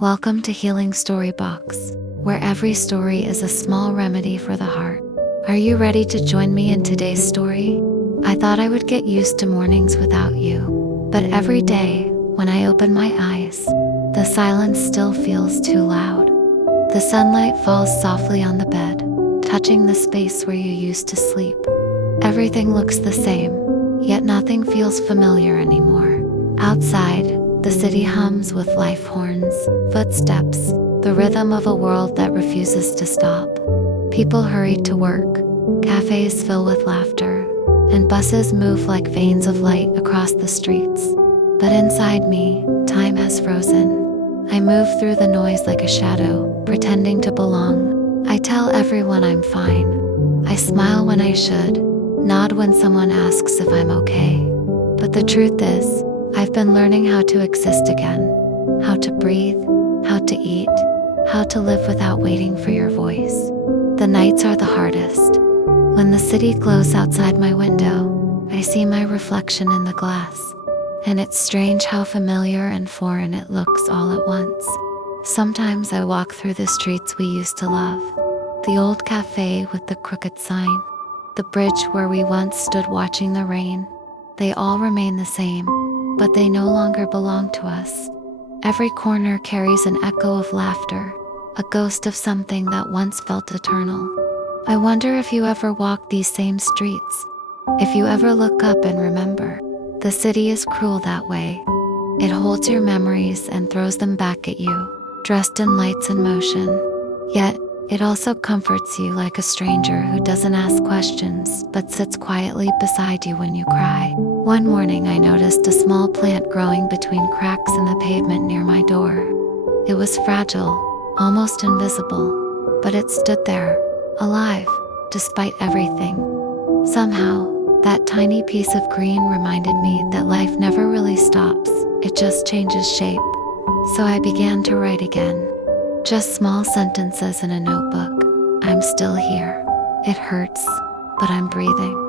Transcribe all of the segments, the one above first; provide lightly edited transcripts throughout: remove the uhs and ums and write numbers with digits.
Welcome to Healing Story Box, where every story is a small remedy for the heart. Are you ready to join me in today's story? I thought I would get used to mornings without you, but every day, when I open my eyes, the silence still feels too loud. The sunlight falls softly on the bed, touching the space where you used to sleep. Everything looks the same, yet nothing feels familiar anymore. Outside, the city hums with life horns, footsteps, the rhythm of a world that refuses to stop. People hurry to work, cafes fill with laughter, and buses move like veins of light across the streets. But inside me, time has frozen. I move through the noise like a shadow, pretending to belong. I tell everyone I'm fine. I smile when I should, nod when someone asks if I'm okay. But the truth is, I've been learning how to exist again, how to breathe, how to eat, how to live without waiting for your voice. The nights are the hardest. When the city glows outside my window, I see my reflection in the glass, and it's strange how familiar and foreign it looks all at once. Sometimes I walk through the streets we used to love, the old cafe with the crooked sign, the bridge where we once stood watching the rain. They all remain the same, but they no longer belong to us. Every corner carries an echo of laughter, a ghost of something that once felt eternal. I wonder if you ever walk these same streets, if you ever look up and remember. The city is cruel that way. It holds your memories and throws them back at you, dressed in lights and motion. Yet, it also comforts you like a stranger who doesn't ask questions but sits quietly beside you when you cry. One morning I noticed a small plant growing between cracks in the pavement near my door. It was fragile, almost invisible, but it stood there, alive, despite everything. Somehow, that tiny piece of green reminded me that life never really stops, it just changes shape. So I began to write again. Just small sentences in a notebook. I'm still here. It hurts, but I'm breathing.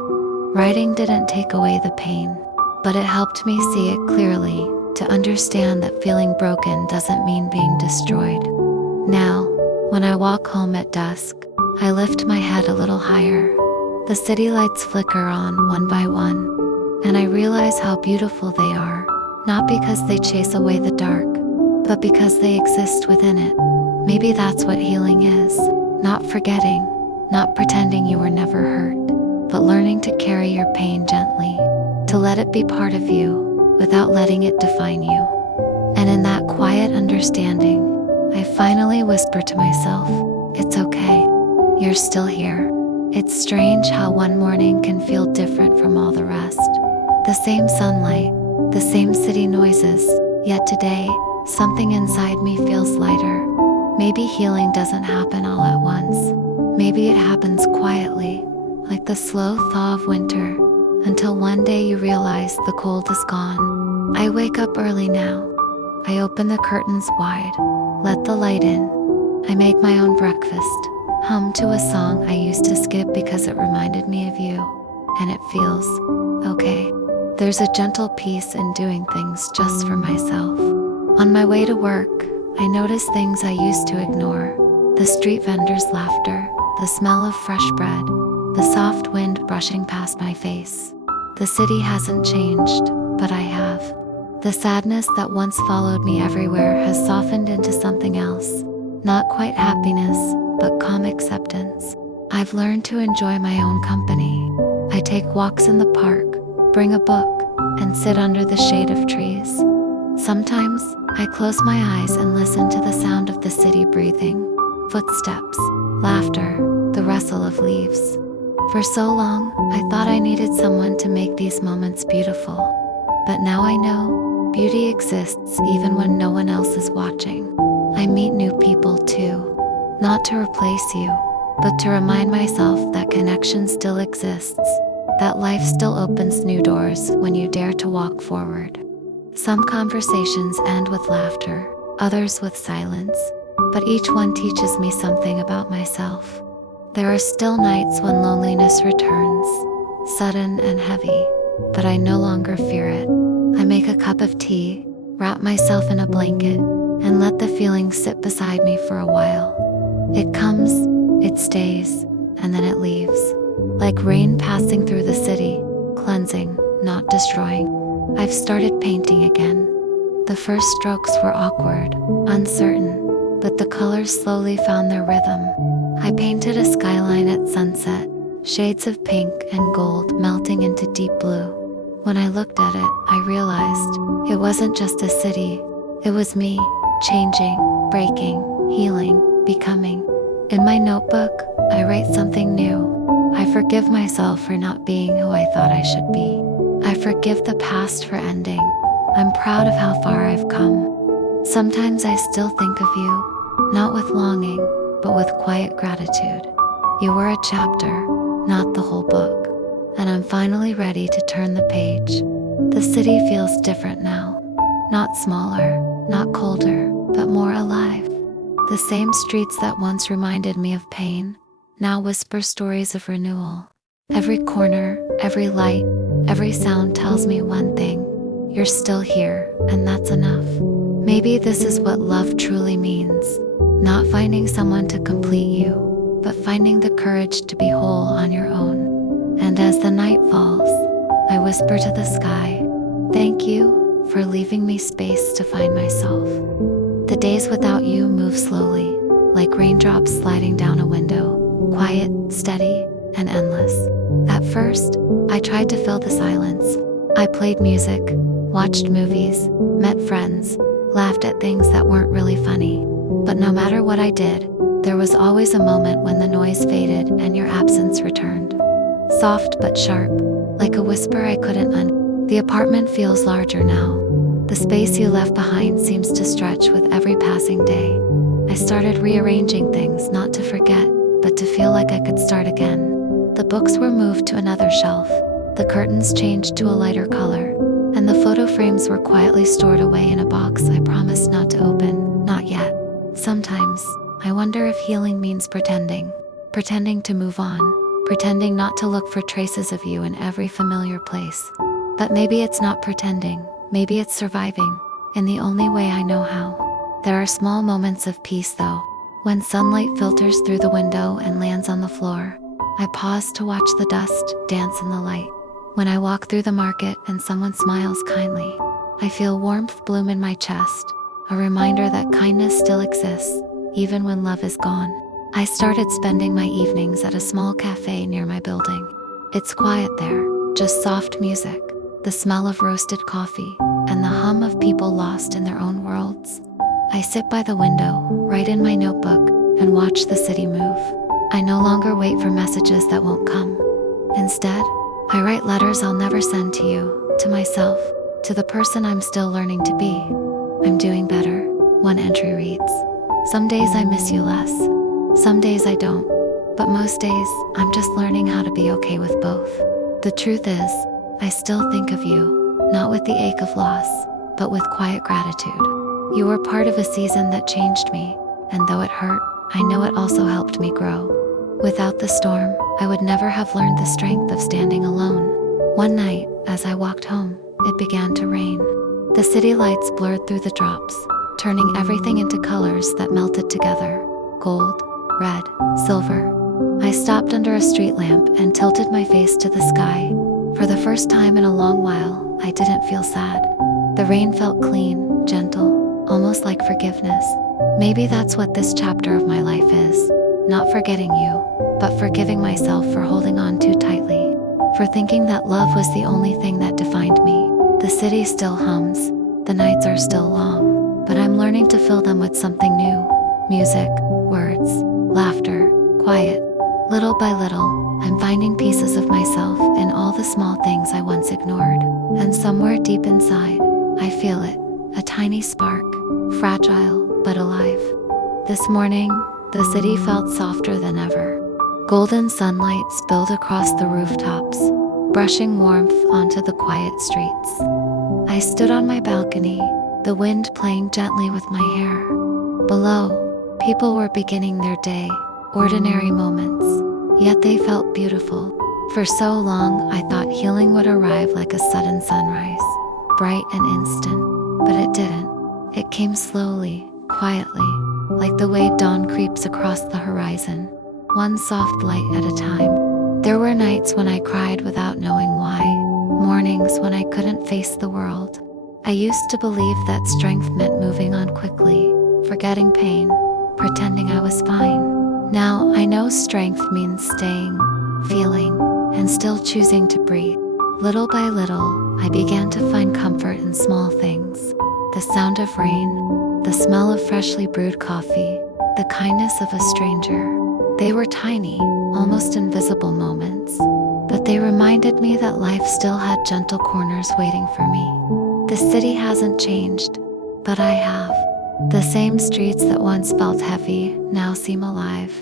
Writing didn't take away the pain, but it helped me see it clearly, to understand that feeling broken doesn't mean being destroyed. Now, when I walk home at dusk, I lift my head a little higher. The city lights flicker on one by one, and I realize how beautiful they are, not because they chase away the dark, but because they exist within it. Maybe that's what healing is, not forgetting, not pretending you were never hurt, but learning to carry your pain gently, to let it be part of you, without letting it define you. And in that quiet understanding, I finally whisper to myself, it's okay, you're still here. It's strange how one morning can feel different from all the rest. The same sunlight, the same city noises, yet today, something inside me feels lighter. Maybe healing doesn't happen all at once. Maybe it happens quietly, like the slow thaw of winter, until one day you realize the cold is gone. I wake up early now. I open the curtains wide, let the light in. I make my own breakfast, hum to a song I used to skip because it reminded me of you, and it feels okay. There's a gentle peace in doing things just for myself. On my way to work, I notice things I used to ignore. The street vendors' laughter, the smell of fresh bread, the soft wind brushing past my face. The city hasn't changed, but I have. The sadness that once followed me everywhere has softened into something else. Not quite happiness, but calm acceptance. I've learned to enjoy my own company. I take walks in the park, bring a book, and sit under the shade of trees. Sometimes, I close my eyes and listen to the sound of the city breathing. Footsteps, laughter, the rustle of leaves. For so long, I thought I needed someone to make these moments beautiful. But now I know, beauty exists even when no one else is watching. I meet new people too. Not to replace you, but to remind myself that connection still exists, that life still opens new doors when you dare to walk forward. Some conversations end with laughter, others with silence, but each one teaches me something about myself. There are still nights when loneliness returns, sudden and heavy, but I no longer fear it. I make a cup of tea, wrap myself in a blanket, and let the feeling sit beside me for a while. It comes, it stays, and then it leaves. Like rain passing through the city, cleansing, not destroying. I've started painting again. The first strokes were awkward, uncertain, but the colors slowly found their rhythm. I painted a skyline at sunset, shades of pink and gold melting into deep blue. When I looked at it, I realized it wasn't just a city, it was me, changing, breaking, healing, becoming. In my notebook, I write something new. I forgive myself for not being who I thought I should be. I forgive the past for ending. I'm proud of how far I've come. Sometimes I still think of you, not with longing, but with quiet gratitude. You were a chapter, not the whole book. And I'm finally ready to turn the page. The city feels different now. Not smaller, not colder, but more alive. The same streets that once reminded me of pain now whisper stories of renewal. Every corner, every light, every sound tells me one thing: you're still here, and that's enough. Maybe this is what love truly means. Not finding someone to complete you, but finding the courage to be whole on your own. And as the night falls, I whisper to the sky, thank you for leaving me space to find myself. The days without you move slowly, like raindrops sliding down a window, quiet, steady, and endless. At first, I tried to fill the silence. I played music, watched movies, met friends, laughed at things that weren't really funny. But no matter what I did, there was always a moment when the noise faded and your absence returned. Soft but sharp, like a whisper I couldn't The apartment feels larger now. The space you left behind seems to stretch with every passing day. I started rearranging things, not to forget, but to feel like I could start again. The books were moved to another shelf, the curtains changed to a lighter color, and the photo frames were quietly stored away in a box I promised not to open, not yet. Sometimes, I wonder if healing means pretending to move on, pretending not to look for traces of you in every familiar place. But maybe it's not pretending, maybe it's surviving, in the only way I know how. There are small moments of peace though. When sunlight filters through the window and lands on the floor, I pause to watch the dust dance in the light. When I walk through the market and someone smiles kindly, I feel warmth bloom in my chest, a reminder that kindness still exists, even when love is gone. I started spending my evenings at a small cafe near my building. It's quiet there, just soft music, the smell of roasted coffee, and the hum of people lost in their own worlds. I sit by the window, write in my notebook, and watch the city move. I no longer wait for messages that won't come. Instead, I write letters I'll never send to you, to myself, to the person I'm still learning to be. I'm doing better, one entry reads. Some days I miss you less, some days I don't, but most days I'm just learning how to be okay with both. The truth is, I still think of you, not with the ache of loss, but with quiet gratitude. You were part of a season that changed me, and though it hurt, I know it also helped me grow. Without the storm, I would never have learned the strength of standing alone. One night, as I walked home, it began to rain. The city lights blurred through the drops, turning everything into colors that melted together: gold, red, silver. I stopped under a street lamp and tilted my face to the sky. For the first time in a long while, I didn't feel sad. The rain felt clean, gentle, almost like forgiveness. Maybe that's what this chapter of my life is. Not forgetting you, but forgiving myself for holding on too tightly, for thinking that love was the only thing that defined me. The city still hums, the nights are still long, but I'm learning to fill them with something new. Music, words, laughter, quiet. Little by little, I'm finding pieces of myself in all the small things I once ignored. And somewhere deep inside, I feel it, a tiny spark, fragile but alive. This morning, the city felt softer than ever. Golden sunlight spilled across the rooftops, brushing warmth onto the quiet streets. I stood on my balcony, the wind playing gently with my hair. Below, people were beginning their day. Ordinary moments, yet they felt beautiful. For so long, I thought healing would arrive like a sudden sunrise, bright and instant, but it didn't. It came slowly, quietly, like the way dawn creeps across the horizon, one soft light at a time. There were nights when I cried without knowing why, mornings when I couldn't face the world. I used to believe that strength meant moving on quickly, forgetting pain, pretending I was fine. Now I know strength means staying, feeling, and still choosing to breathe. Little by little, I began to find comfort in small things. The sound of rain, the smell of freshly brewed coffee, the kindness of a stranger. They were tiny, almost invisible moments, but they reminded me that life still had gentle corners waiting for me. The city hasn't changed, but I have. The same streets that once felt heavy now seem alive.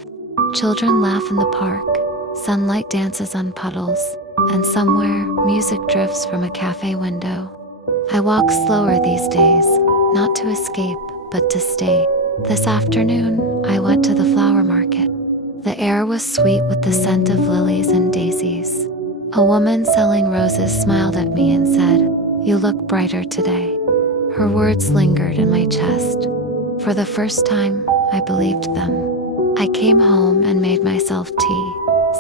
Children laugh in the park, sunlight dances on puddles, and somewhere music drifts from a cafe window. I walk slower these days, not to escape, but to stay. This afternoon, I went to the flower market. The air was sweet with the scent of lilies and daisies. A woman selling roses smiled at me and said, "You look brighter today." Her words lingered in my chest. For the first time, I believed them. I came home and made myself tea.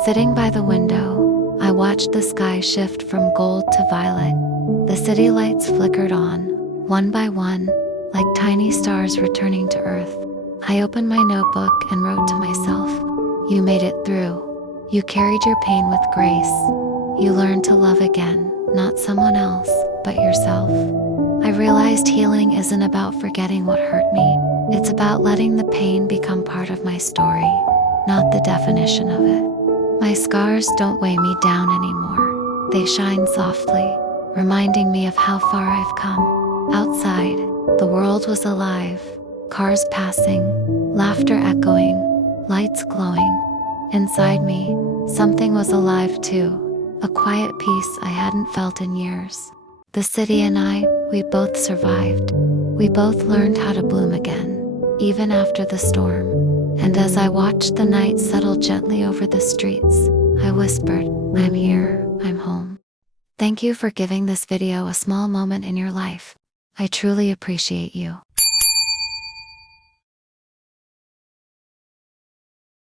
Sitting by the window, I watched the sky shift from gold to violet. The city lights flickered on, one by one, like tiny stars returning to Earth. I opened my notebook and wrote to myself, "You made it through. You carried your pain with grace. You learned to love again, not someone else, but yourself." I realized healing isn't about forgetting what hurt me. It's about letting the pain become part of my story, not the definition of it. My scars don't weigh me down anymore. They shine softly, reminding me of how far I've come. Outside, the world was alive, cars passing, laughter echoing, lights glowing. Inside me, something was alive too, a quiet peace I hadn't felt in years. The city and I, we both survived. We both learned how to bloom again, even after the storm. And as I watched the night settle gently over the streets, I whispered, "I'm here, I'm home." Thank you for giving this video a small moment in your life. I truly appreciate you.